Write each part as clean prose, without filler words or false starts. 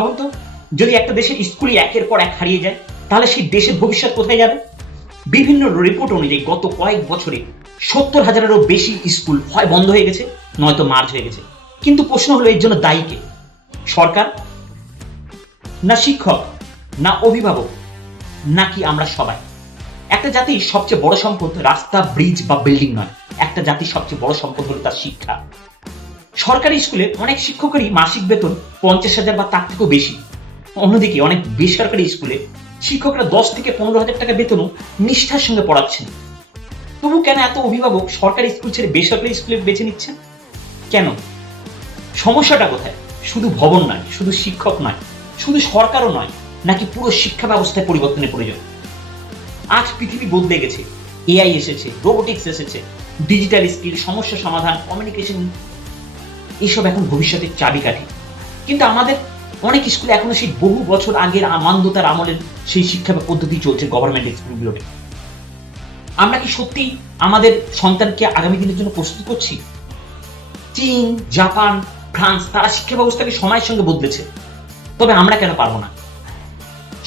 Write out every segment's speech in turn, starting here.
ভাবুন তো, যদি একটা দেশের স্কুলই একের পর এক হারিয়ে যায়, তাহলে সেই দেশের ভবিষ্যৎ কোথায় যাবে? বিভিন্ন রিপোর্ট অনুযায়ী গত কয়েক বছরে 70,000-এরও বেশি স্কুল হয় বন্ধ হয়ে গেছে, নয়তো মার্জ হয়ে গেছে। কিন্তু প্রশ্ন হলো, এর জন্য দায়ী কে? সরকার, না শিক্ষক, না অভিভাবক, নাকি আমরা সবাই? একটা জাতির সবচেয়ে বড় সম্পদ রাস্তা, ব্রিজ বা বিল্ডিং নয়, একটা জাতির সবচেয়ে বড় সম্পদ হলো তার শিক্ষা। সরকারি স্কুলে অনেক শিক্ষকেরই মাসিক বেতন 50,000 বা তার থেকেও বেশি। অন্যদিকে অনেক বেসরকারি স্কুলে শিক্ষকরা 10 থেকে 15,000 টাকা বেতনও নিষ্ঠার সঙ্গে পড়াচ্ছেন। তবু কেন এত অভিভাবক সরকারি স্কুল ছেড়ে বেসরকারি স্কুলে বেছে নিচ্ছেন? কেন? সমস্যাটা কোথায়? শুধু ভবন নয়, শুধু শিক্ষক নয়, শুধু সরকারও নয়, নাকি পুরো শিক্ষা ব্যবস্থায় পরিবর্তনের প্রয়োজন? আজ পৃথিবী বদলে গেছে, এআই এসেছে, রোবোটিক্স এসেছে, ডিজিটাল স্কিল, সমস্যা সমাধান, কমিউনিকেশন, এইসব এখন ভবিষ্যতের চাবিকাঠি। কিন্তু আমাদের অনেক স্কুলে এখনো সেই বহু বছর আগের মান্যতার আমলের সেই শিক্ষা পদ্ধতি চলছে গভর্নমেন্ট স্কুলগুলোতে। আমরা কি সত্যি আমাদের সন্তানকে আগামী দিনের জন্য প্রস্তুত করছি? চীন, জাপান, ফ্রান্স, তারা শিক্ষা ব্যবস্থাকে সময়ের সঙ্গে বদলেছে, তবে আমরা কেন পারবো না?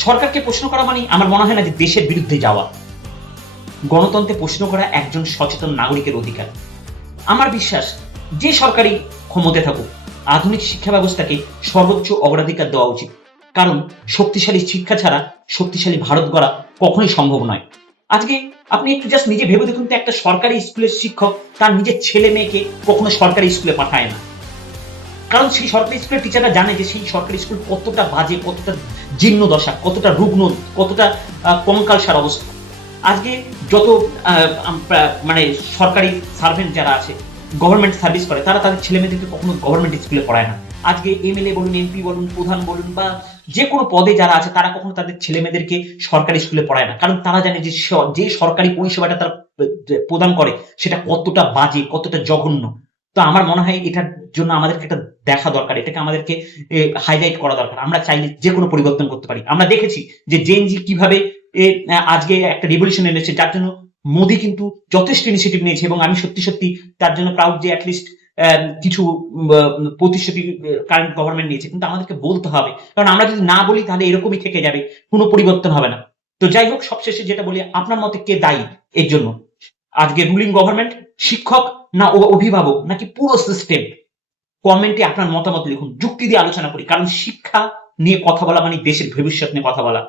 সরকারকে প্রশ্ন করা মানে আমার মনে হয় না যে দেশের বিরুদ্ধে যাওয়া। গণতন্ত্রে প্রশ্ন করা একজন সচেতন নাগরিকের অধিকার। আমার বিশ্বাস, যে সরকারি ক্ষমতায় থাকুক, আধুনিক শিক্ষা ব্যবস্থাকে সর্বোচ্চ অগ্রাধিকার দেওয়া উচিত। কারণ শক্তিশালী শিক্ষা ছাড়া শক্তিশালী ভারত গড়া কখনোই সম্ভব নয়। আজকে আপনি একটু জাস্ট নিজে ভেবে দেখুন তো, একটা সরকারি স্কুলের শিক্ষক তার নিজের ছেলে মেয়েকে কখনো সরকারি স্কুলে পাঠায় না। কারণ সেই সরকারি স্কুলের টিচাররা জানে যে সেই সরকারি স্কুল কতটা বাজে, কতটা জীর্ণ দশা, কতটা রুগ্ন, কতটা কঙ্কালসার অবস্থা। আজকে যত মানে সরকারি সার্ভেন্ট যারা আছে, গভর্নমেন্ট সার্ভিস করে, তারা তাদের ছেলে মেয়েদেরকে কখনো গভর্নমেন্ট স্কুলে পড়ায় না। আজকে এমএলএ বলুন, এমপি বলুন, প্রধান বলুন, বা যে কোনো পদে যারা আছে, তারা কখনো তাদের ছেলে মেয়েদেরকে সরকারি স্কুলে পড়ায় না। কারণ তারা জানে যে সরকারি পরিষেবাটা তারা প্রদান করে সেটা কতটা বাজে, কতটা জঘন্য। তো আমার মনে হয় এটার জন্য আমাদেরকে একটা দেখা দরকার, এটাকে আমাদেরকে হাইলাইট করা দরকার। আমরা চাইলে যে কোনো পরিবর্তন করতে পারি। আমরা দেখেছি যে জেনজি কিভাবে আজকে একটা রিভলিউশন এনেছে, যার জন্য মোদি কিন্তু যথেষ্ট ইনিশিয়েটিভ নিয়েছে, এবং আমি সত্যি সত্যি তার জন্য প্রাউড যে অ্যাটলিস্ট কিছু প্রতিশ্রুতি কারেন্ট গভর্নমেন্ট নিয়েছে। কিন্তু আমাদেরকে বলতে হবে, কারণ আমরা যদি না বলি তাহলে এরকমই থেকে যাবে, কোনো পরিবর্তন হবে না। তো যাই হোক, সবশেষে যেটা বলি, আপনার মতে কে দায়ী এর জন্য? আজকে রুলিং গভর্নমেন্ট, শিক্ষক, না অভিভাবক, নাকি পুরো সিস্টেম? কমেন্টে আপনার মতামত লিখুন, যুক্তি দিয়ে আলোচনা করি, কারণ শিক্ষা নিয়ে কথা বলা মানে দেশের ভবিষ্যৎ নিয়ে কথা বলা।